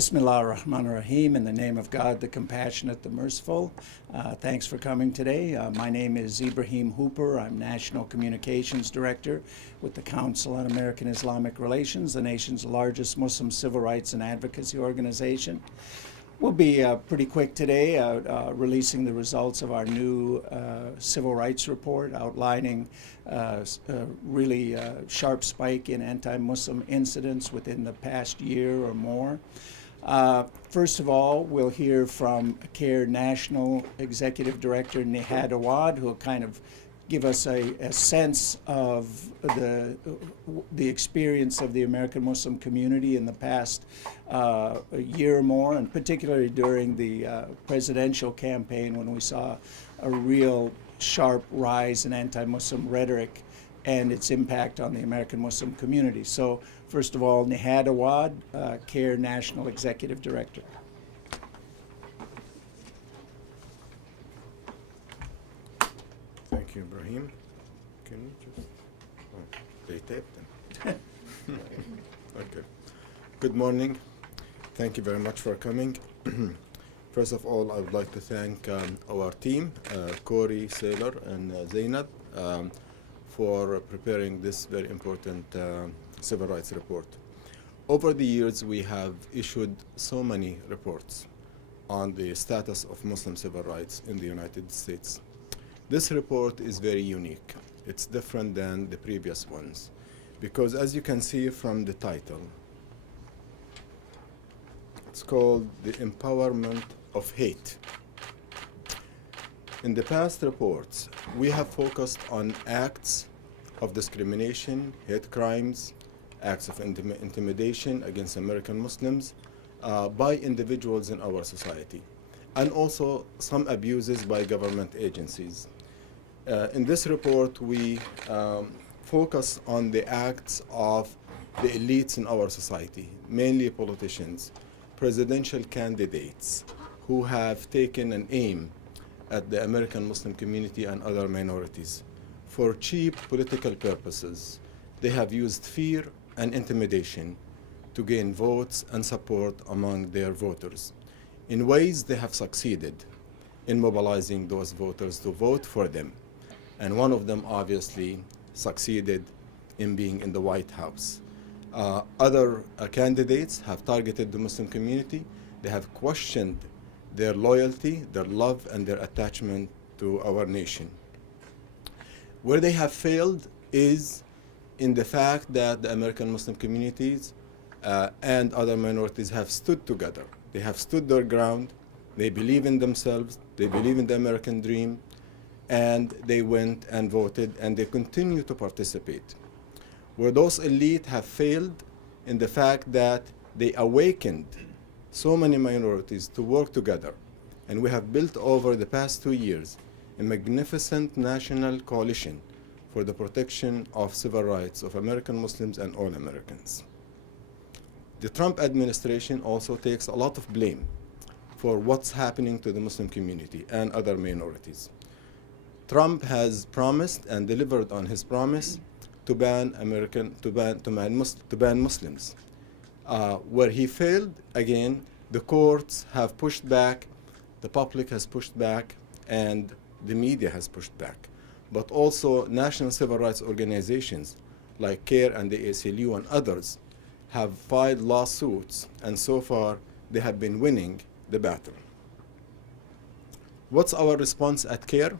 Bismillah ar-Rahman ar-Rahim, in the name of God, the Compassionate, the Merciful. Thanks for coming today. My name is Ibrahim Hooper. I'm National Communications Director with the Council on American-Islamic Relations, the nation's largest Muslim civil rights and advocacy organization. We'll be pretty quick today, releasing the results of our new civil rights report outlining a really sharp spike in anti-Muslim incidents within the past year or more. First of all, we'll hear from CAIR National Executive Director Nihad Awad, who will kind of give us a sense of the experience of the American Muslim community in the past year or more, and particularly during the presidential campaign when we saw a real sharp rise in anti-Muslim rhetoric and its impact on the American Muslim community. So first of all, Nihad Awad, CAIR National Executive Director. Thank you, Ibrahim. Can you just, they taped them. Okay. Good morning. Thank you very much for coming. First of all, I would like to thank our team, Corey, Saylor, and Zainab, for preparing this very important civil rights report. Over the years, we have issued so many reports on the status of Muslim civil rights in the United States. This report is very unique. It's different than the previous ones because, as you can see from the title, it's called The Empowerment of Hate. In the past reports, we have focused on acts of discrimination, hate crimes, acts of intimidation against American Muslims by individuals in our society, and also some abuses by government agencies. In this report, we focus on the acts of the elites in our society, mainly politicians, presidential candidates who have taken an aim at the American Muslim community and other minorities. For cheap political purposes, they have used fear and intimidation to gain votes and support among their voters. In ways, they have succeeded in mobilizing those voters to vote for them. And one of them obviously succeeded in being in the White House. Other candidates have targeted the Muslim community. They have questioned their loyalty, their love, and their attachment to our nation. Where they have failed is in the fact that the American Muslim communities and other minorities have stood together. They have stood their ground. They believe in themselves. They believe in the American dream. And they went and voted, and they continue to participate. Where those elite have failed in the fact that they awakened so many minorities to work together. And we have built over the past 2 years a magnificent national coalition for the protection of civil rights of American Muslims and all Americans. The Trump administration also takes a lot of blame for what's happening to the Muslim community and other minorities. Trump has promised and delivered on his promise to ban Muslims. Where he failed, again, the courts have pushed back, the public has pushed back, and the media has pushed back. But also national civil rights organizations like CAIR and the ACLU and others have filed lawsuits, and so far they have been winning the battle. What's our response at CAIR?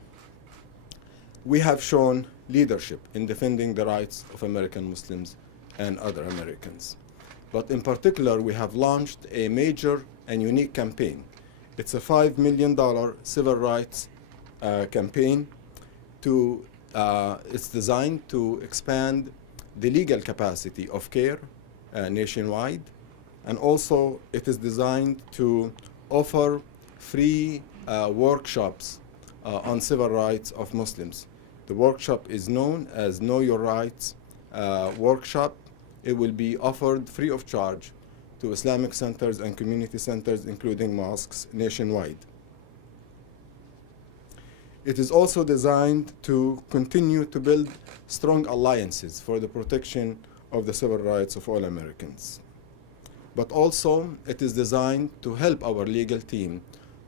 We have shown leadership in defending the rights of American Muslims and other Americans. But in particular, we have launched a major and unique campaign. It's a $5 million civil rights campaign. It's designed to expand the legal capacity of CAIR nationwide. And also, it is designed to offer free workshops on civil rights of Muslims. The workshop is known as Know Your Rights workshop. It will be offered free of charge to Islamic centers and community centers, including mosques nationwide. It is also designed to continue to build strong alliances for the protection of the civil rights of all Americans. but also it is designed to help our legal team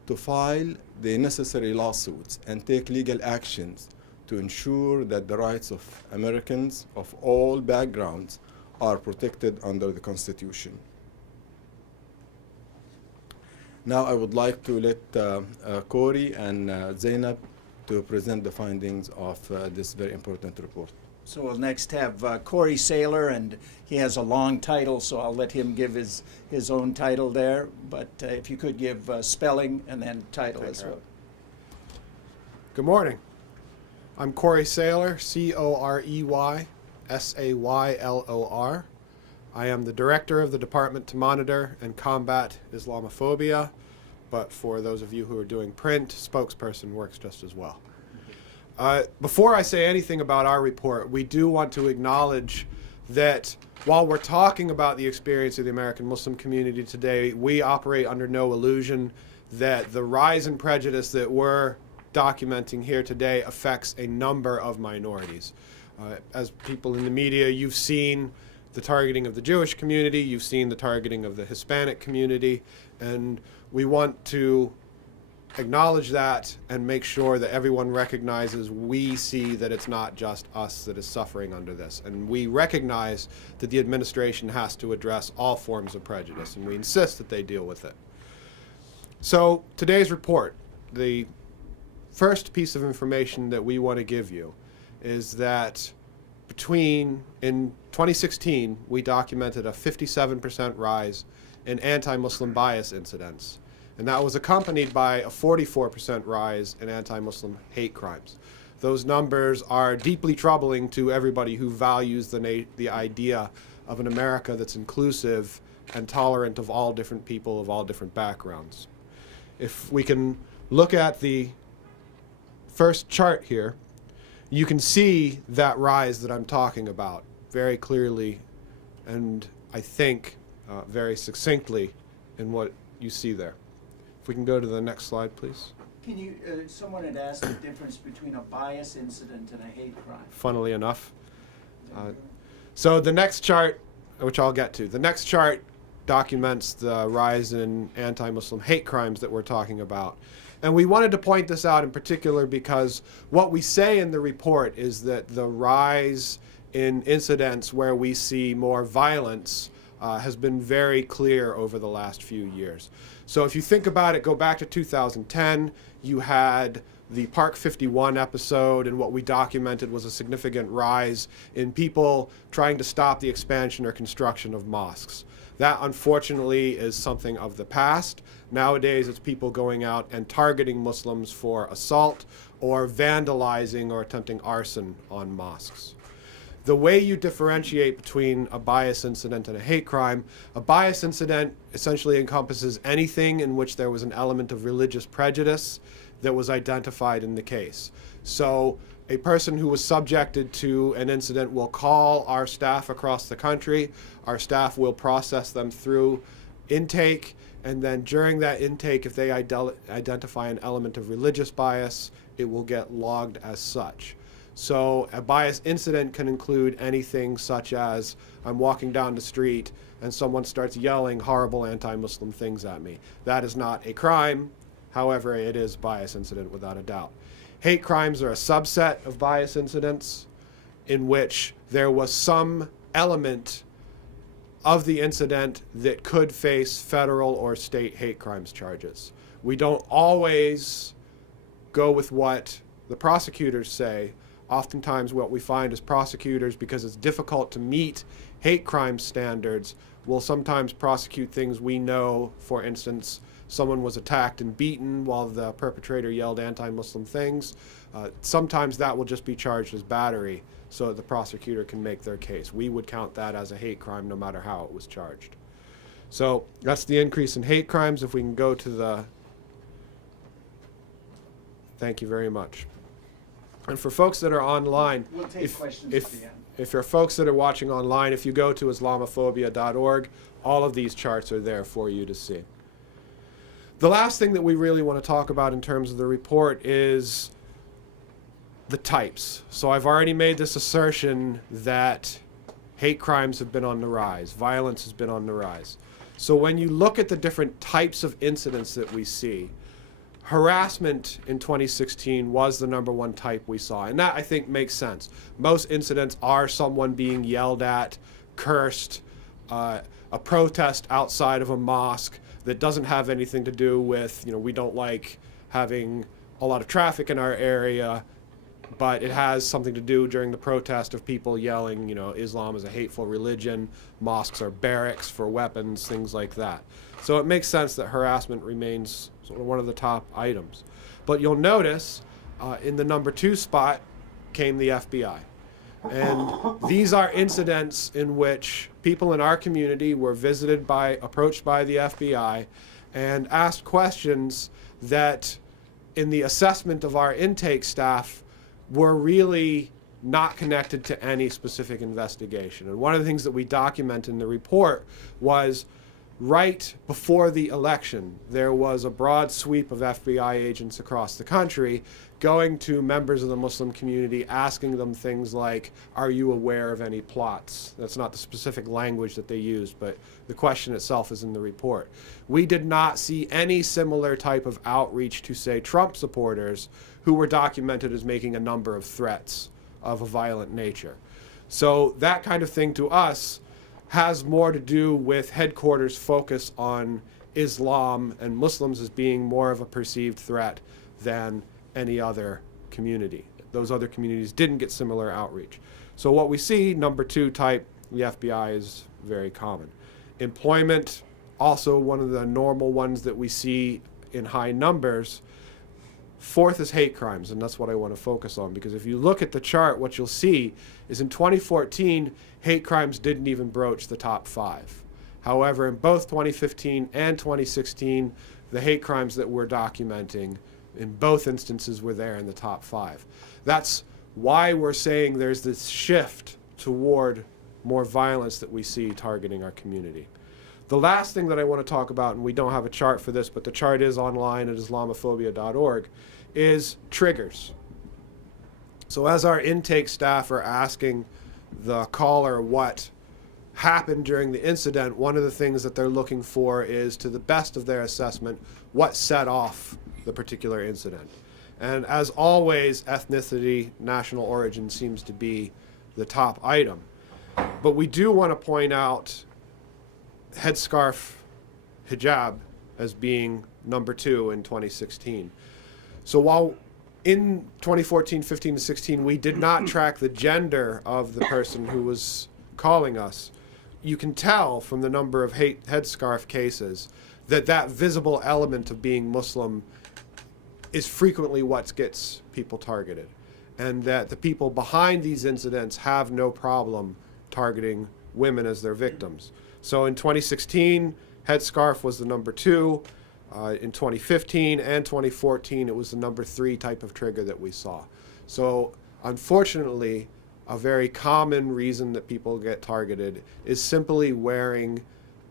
to file the necessary lawsuits and take legal actions to ensure that the rights of Americans of all backgrounds are protected under the Constitution. Now I would like to let Corey and Zainab to present the findings of this very important report. So we'll next have Corey Saylor, and he has a long title, so I'll let him give his own title there. But if you could give spelling and then title as well. Good morning. I'm Corey Saylor, C-O-R-E-Y S-A-Y-L-O-R. I am the director of the Department to Monitor and Combat Islamophobia, but for those of you who are doing print, spokesperson works just as well. Before I say anything about our report, we do want to acknowledge that while we're talking about the experience of the American Muslim community today, we operate under no illusion that the rise in prejudice that we're documenting here today affects a number of minorities. As people in the media, you've seen the targeting of the Jewish community, you've seen the targeting of the Hispanic community, and we want to acknowledge that and make sure that everyone recognizes we see that it's not just us that is suffering under this. And we recognize that the administration has to address all forms of prejudice, and we insist that they deal with it. So today's report, the first piece of information that we want to give you is that in 2016, we documented a 57% rise in anti-Muslim bias incidents. And that was accompanied by a 44% rise in anti-Muslim hate crimes. Those numbers are deeply troubling to everybody who values the idea of an America that's inclusive and tolerant of all different people of all different backgrounds. If we can look at the first chart here, you can see that rise that I'm talking about very clearly and I think very succinctly in what you see there. If we can go to the next slide, please. Can you, someone had asked the difference between a bias incident and a hate crime. Funnily enough. So the next chart, which I'll get to, the next chart documents the rise in anti-Muslim hate crimes that we're talking about. And we wanted to point this out in particular because what we say in the report is that the rise in incidents where we see more violence has been very clear over the last few years. So if you think about it, go back to 2010, you had the Park 51 episode, and what we documented was a significant rise in people trying to stop the expansion or construction of mosques. That, unfortunately, is something of the past. Nowadays, it's people going out and targeting Muslims for assault or vandalizing or attempting arson on mosques. The way you differentiate between a bias incident and a hate crime, a bias incident essentially encompasses anything in which there was an element of religious prejudice that was identified in the case. So a person who was subjected to an incident will call our staff across the country. Our staff will process them through intake, and then during that intake, if they identify an element of religious bias, it will get logged as such. So a bias incident can include anything such as I'm walking down the street and someone starts yelling horrible anti-Muslim things at me. That is not a crime. However, it is a bias incident without a doubt. Hate crimes are a subset of bias incidents in which there was some element of the incident that could face federal or state hate crimes charges. We don't always go with what the prosecutors say. Oftentimes what we find is prosecutors, because it's difficult to meet hate crime standards, will sometimes prosecute things we know. For instance, someone was attacked and beaten while the perpetrator yelled anti-Muslim things. Sometimes that will just be charged as battery so that the prosecutor can make their case. We would count that as a hate crime no matter how it was charged. So that's the increase in hate crimes. If we can go to the... Thank you very much. And for folks that are online, We'll take questions if at the end. if you're folks that are watching online, if you go to Islamophobia.org, all of these charts are there for you to see. The last thing that we really want to talk about in terms of the report is the types. So I've already made this assertion that hate crimes have been on the rise, violence has been on the rise. So when you look at the different types of incidents that we see, harassment in 2016 was the #1 type we saw, and that I think makes sense. Most incidents are someone being yelled at, cursed, a protest outside of a mosque that doesn't have anything to do with, we don't like having a lot of traffic in our area, but it has something to do during the protest of people yelling, Islam is a hateful religion, mosques are barracks for weapons, things like that. So it makes sense that harassment remains sort of one of the top items. But you'll notice in the #2 spot came the FBI. And these are incidents in which people in our community were approached by the FBI and asked questions that in the assessment of our intake staff were really not connected to any specific investigation. And one of the things that we document in the report was right before the election, there was a broad sweep of FBI agents across the country going to members of the Muslim community, asking them things like, are you aware of any plots? That's not the specific language that they used, but the question itself is in the report. We did not see any similar type of outreach to, say, Trump supporters who were documented as making a number of threats of a violent nature. So that kind of thing to us has more to do with headquarters' focus on Islam and Muslims as being more of a perceived threat than any other community. Those other communities didn't get similar outreach. So what we see, #2 type, the FBI is very common. Employment, also one of the normal ones that we see in high numbers. 4th is hate crimes, and that's what I want to focus on, because if you look at the chart, what you'll see is in 2014, hate crimes didn't even broach the top 5. However, in both 2015 and 2016, the hate crimes that we're documenting in both instances were there in the top 5. That's why we're saying there's this shift toward more violence that we see targeting our community. The last thing that I want to talk about, and we don't have a chart for this, but the chart is online at islamophobia.org, is triggers. So as our intake staff are asking the caller what happened during the incident, one of the things that they're looking for is, to the best of their assessment, what set off the particular incident. And as always, ethnicity, national origin seems to be the top item. But we do want to point out headscarf hijab as being #2 in 2016. So while in 2014, 15, and 16, we did not track the gender of the person who was calling us, you can tell from the number of headscarf cases that that visible element of being Muslim is frequently what gets people targeted, and that the people behind these incidents have no problem targeting women as their victims. So in 2016, headscarf was the #2. In 2015 and 2014, it was the #3 type of trigger that we saw. So unfortunately, a very common reason that people get targeted is simply wearing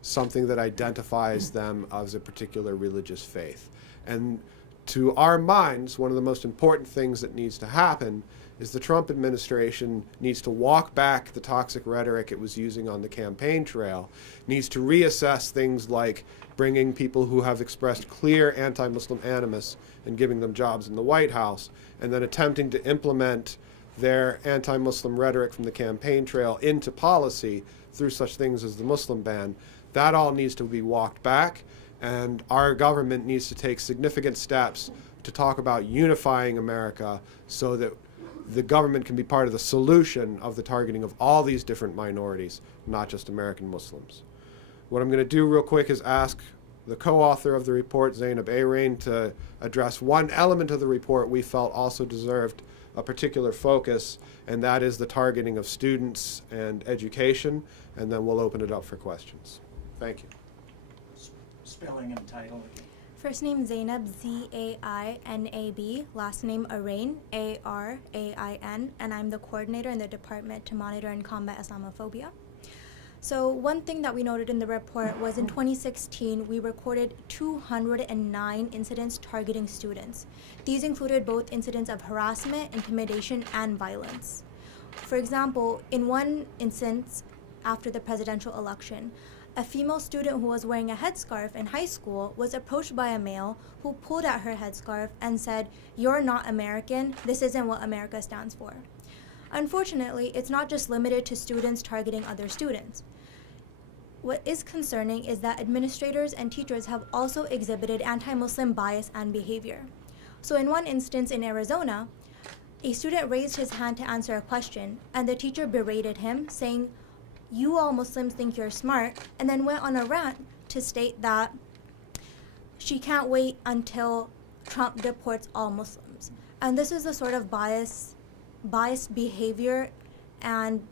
something that identifies them as a particular religious faith. And to our minds, one of the most important things that needs to happen is the Trump administration needs to walk back the toxic rhetoric it was using on the campaign trail, needs to reassess things like bringing people who have expressed clear anti-Muslim animus and giving them jobs in the White House, and then attempting to implement their anti-Muslim rhetoric from the campaign trail into policy through such things as the Muslim ban. That all needs to be walked back, and our government needs to take significant steps to talk about unifying America so that the government can be part of the solution of the targeting of all these different minorities, not just American Muslims. What I'm going to do real quick is ask the co-author of the report, Zainab Arain, to address one element of the report we felt also deserved a particular focus, and that is the targeting of students and education, and then we'll open it up for questions. Thank you. Spelling and title again. First name Zainab, Z-A-I-N-A-B. Last name Arain, A-R-A-I-N. And I'm the coordinator in the department to monitor and combat Islamophobia. So one thing that we noted in the report was in 2016, we recorded 209 incidents targeting students. These included both incidents of harassment, intimidation, and violence. For example, in one instance after the presidential election, a female student who was wearing a headscarf in high school was approached by a male who pulled at her headscarf and said, "You're not American. This isn't what America stands for." Unfortunately, it's not just limited to students targeting other students. What is concerning is that administrators and teachers have also exhibited anti-Muslim bias and behavior. So in one instance in Arizona, a student raised his hand to answer a question, and the teacher berated him, saying, "You all Muslims think you're smart," and then went on a rant to state that she can't wait until Trump deports all Muslims. And this is the sort of biased behavior, and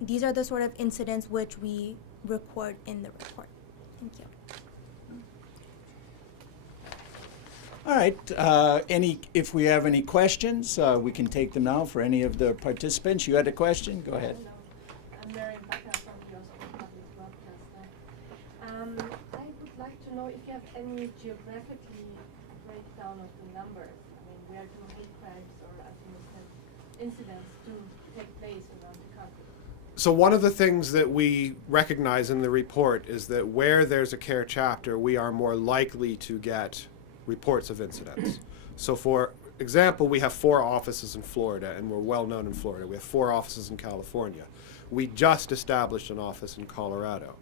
these are the sort of incidents which we record in the report. Thank you. All right, if we have any questions, we can take them now for any of the participants. You had a question? Go ahead. I'm Mary Bakker from the Public Broadcaster. I would like to know if you have any geographically breakdown of the numbers. I mean, where do hate crimes or anti-Muslim incidents do take place around the country? So one of the things that we recognize in the report is that where there's a CAIR chapter, we are more likely to get reports of incidents. So for example, we have 4 offices in Florida, and we're well known in Florida. We have 4 offices in California. We just established an office in Colorado.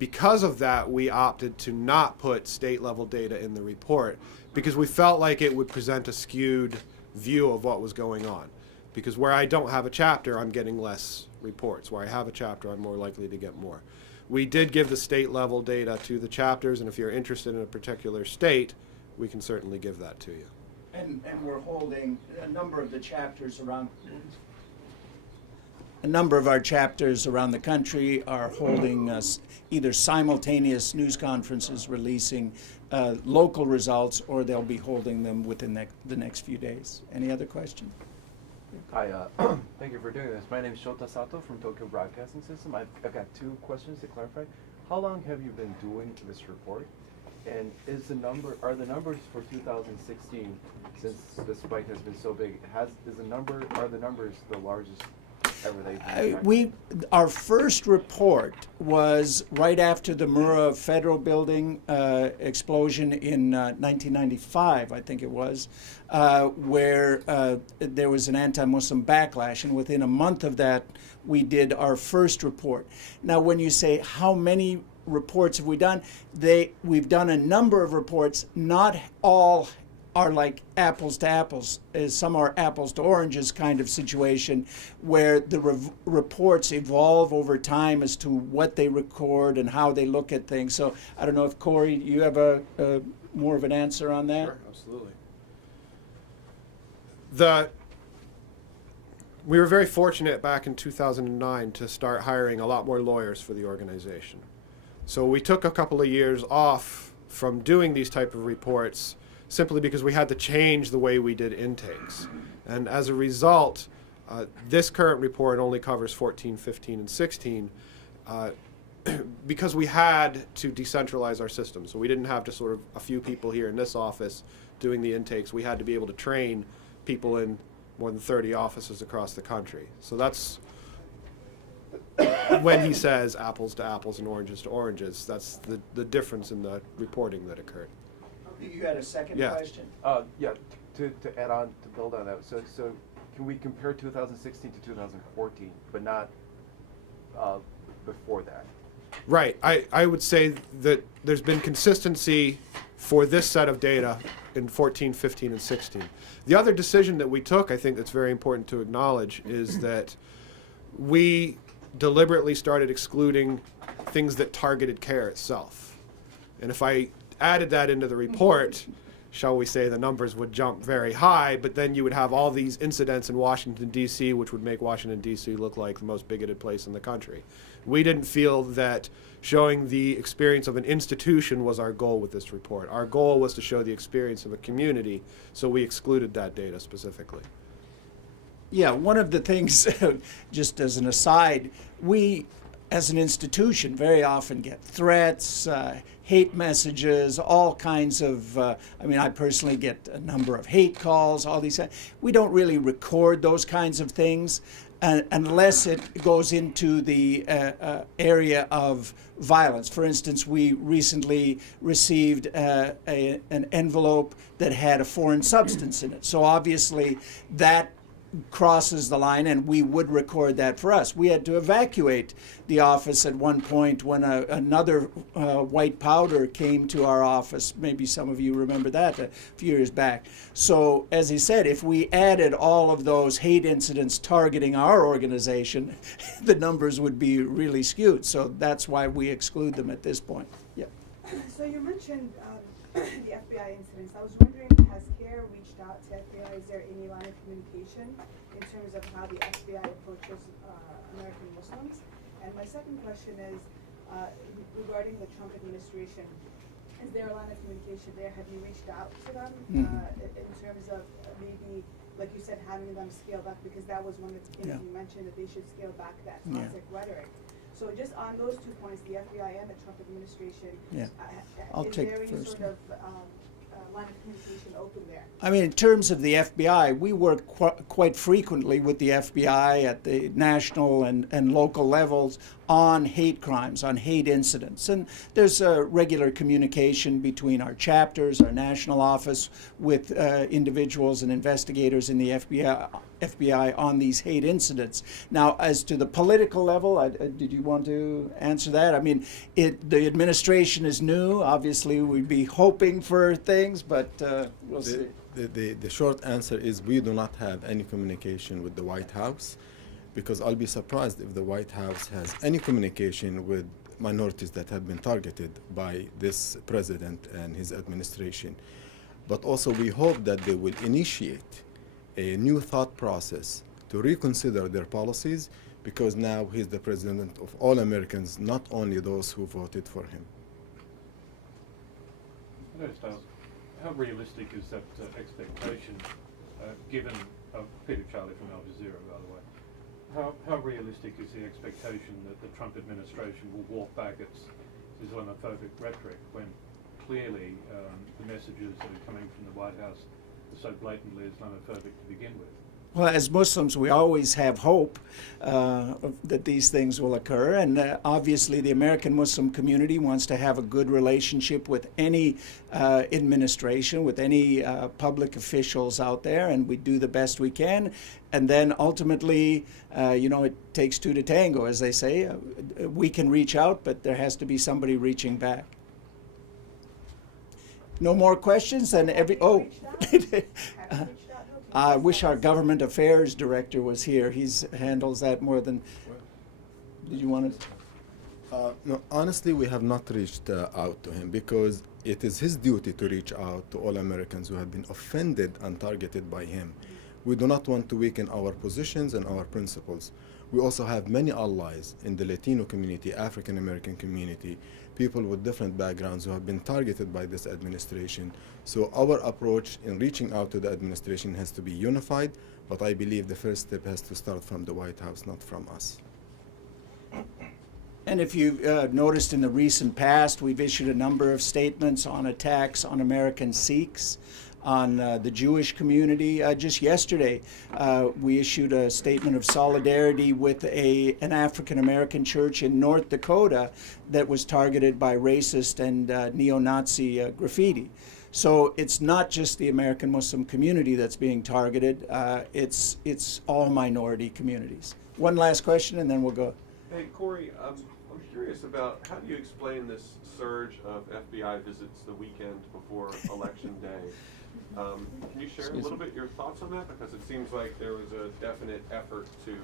Because of that, we opted to not put state level data in the report because we felt like it would present a skewed view of what was going on. Because where I don't have a chapter, I'm getting less reports. Where I have a chapter, I'm more likely to get more. We did give the state level data to the chapters, and if you're interested in a particular state, we can certainly give that to you. And we're holding a number of the chapters around. A number of our chapters around the country are holding either simultaneous news conferences releasing local results, or they'll be holding them within the next few days. Any other questions? Hi, thank you for doing this. My name is Shota Sato from Tokyo Broadcasting System. I've got 2 questions to clarify. How long have you been doing this report? And are the numbers for 2016, since the spike has been so big, are the numbers the largest ever they've been? Our first report was right after the Murrah Federal Building explosion in 1995, I think it was, where there was an anti-Muslim backlash, and within a month of that, we did our first report. Now, when you say how many reports have we done, we've done a number of reports. Not all are like apples to apples. Some are apples to oranges kind of situation, where the reports evolve over time as to what they record and how they look at things. So I don't know if Corey, you have a more of an answer on that? Sure, absolutely. We were very fortunate back in 2009 to start hiring a lot more lawyers for the organization. So we took a couple of years off from doing these type of reports simply because we had to change the way we did intakes. And as a result, this current report only covers 14, 15, and 16 because we had to decentralize our system. So we didn't have just sort of a few people here in this office doing the intakes. We had to be able to train people in more than 30 offices across the country. So that's when he says apples to apples and oranges to oranges, that's the difference in the reporting that occurred. You had a second Yeah. question? Yeah, to add on, to build on that, so can we compare 2016 to 2014, but not before that? Right. I would say that there's been consistency for this set of data in 14, 15, and 16. The other decision that we took, I think that's very important to acknowledge, is that we deliberately started excluding things that targeted CAIR itself. And if I added that into the report, shall we say, the numbers would jump very high, but then you would have all these incidents in Washington, D.C., which would make Washington, D.C. look like the most bigoted place in the country. We didn't feel that showing the experience of an institution was our goal with this report. Our goal was to show the experience of a community, so we excluded that data specifically. Yeah, one of the things, just as an aside, we, as an institution, very often get threats, hate messages, all kinds of, I personally get a number of hate calls, all these. We don't really record those kinds of things. unless it goes into the area of violence. For instance, we recently received an envelope that had a foreign substance in it. So obviously that crosses the line, and we would record that for us. We had to evacuate the office at one point when another white powder came to our office. Maybe some of you remember that a few years back. So as he said, if we added all of those hate incidents targeting our organization, the numbers would be really skewed. So that's why we exclude them at this point. Yeah. So you mentioned the FBI incidents. I was wondering, has CAIR reached out to FBI? Is there any line of communication in terms of how the FBI approaches American Muslims? And my second question is regarding the Trump administration. Is there a line of communication there? Have you reached out to them in terms of maybe, like you said, having them scale back? Because that was one of the things you mentioned, that they should scale back that toxic rhetoric. So just on those 2 points, the FBI and the Trump administration, I'll is take there the any first sort of line of communication open there? I mean, in terms of the FBI, we work quite frequently with the FBI at the national and local levels on hate crimes, on hate incidents. And there's a regular communication between our chapters, our national office, with individuals and investigators in the FBI on these hate incidents. Now, as to the political level, did you want to answer that? I mean, the administration is new. Obviously, we'd be hoping for things, but we'll see. The short answer is we do not have any communication with the White House, because I'll be surprised if the White House has any communication with minorities that have been targeted by this president and his administration. But also we hope that they will initiate a new thought process to reconsider their policies, because now he's the president of all Americans, not only those who voted for him. How realistic is that expectation, given Peter Charlie from Al Jazeera, by the way? How realistic is the expectation that the Trump administration will walk back its Islamophobic rhetoric when clearly the messages that are coming from the White House are so blatantly Islamophobic to begin with? Well, as Muslims, we always have hope that these things will occur. And obviously, the American Muslim community wants to have a good relationship with any administration, with any public officials out there, and we do the best we can. And then ultimately, it takes two to tango, as they say. We can reach out, but there has to be somebody reaching back. No more questions? And I wish our government affairs director was here. He handles that more than. Did you want to? No, honestly, we have not reached out to him, because it is his duty to reach out to all Americans who have been offended and targeted by him. We do not want to weaken our positions and our principles. We also have many allies in the Latino community, African American community, people with different backgrounds who have been targeted by this administration. So our approach in reaching out to the administration has to be unified, but I believe the first step has to start from the White House, not from us. And if you've noticed in the recent past, we've issued a number of statements on attacks on American Sikhs, on the Jewish community. Just yesterday, we issued a statement of solidarity with an African-American church in North Dakota that was targeted by racist and neo-Nazi graffiti. So it's not just the American Muslim community that's being targeted, it's all minority communities. One last question and then we'll go. Hey, Corey, I'm curious about how do you explain this surge of FBI visits the weekend before Election Day? Can you share a little bit your thoughts on that? Because it seems like there was a definite effort to...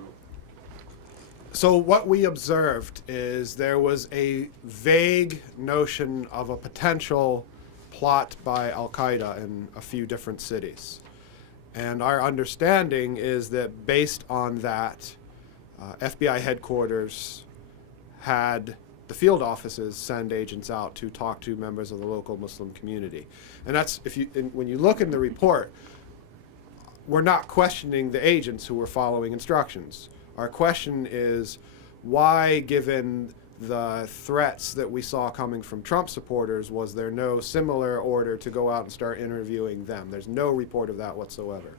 So what we observed is there was a vague notion of a potential plot by Al-Qaeda in a few different cities. And our understanding is that based on that, FBI headquarters had the field offices send agents out to talk to members of the local Muslim community. And that's, when you look in the report, we're not questioning the agents who were following instructions. Our question is, why, given the threats that we saw coming from Trump supporters, was there no similar order to go out and start interviewing them? There's no report of that whatsoever.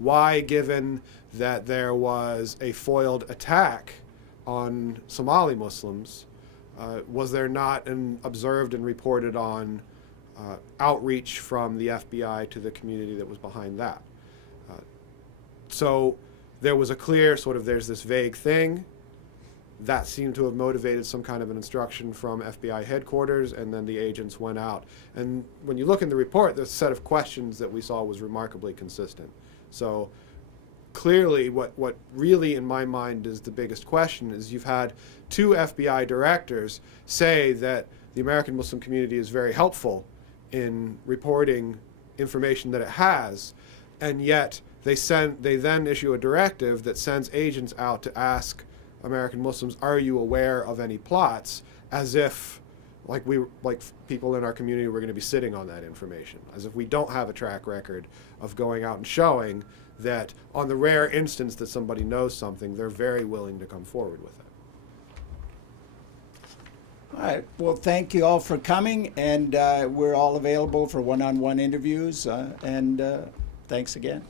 why, given that there was a foiled attack on Somali Muslims, was there not an observed and reported on outreach from the FBI to the community that was behind that? So there was a clear sort of, there's this vague thing that seemed to have motivated some kind of an instruction from FBI headquarters, and then the agents went out. And when you look in the report, the set of questions that we saw was remarkably consistent. So clearly what really in my mind is the biggest question is you've had two FBI directors say that the American Muslim community is very helpful in reporting information that it has, and yet they then issue a directive that sends agents out to ask American Muslims, are you aware of any plots, as if like people in our community were going to be sitting on that information, as if we don't have a track record of going out and showing that on the rare instance that somebody knows something, they're very willing to come forward with it. All right. Well, thank you all for coming, and we're all available for one-on-one interviews, and thanks again.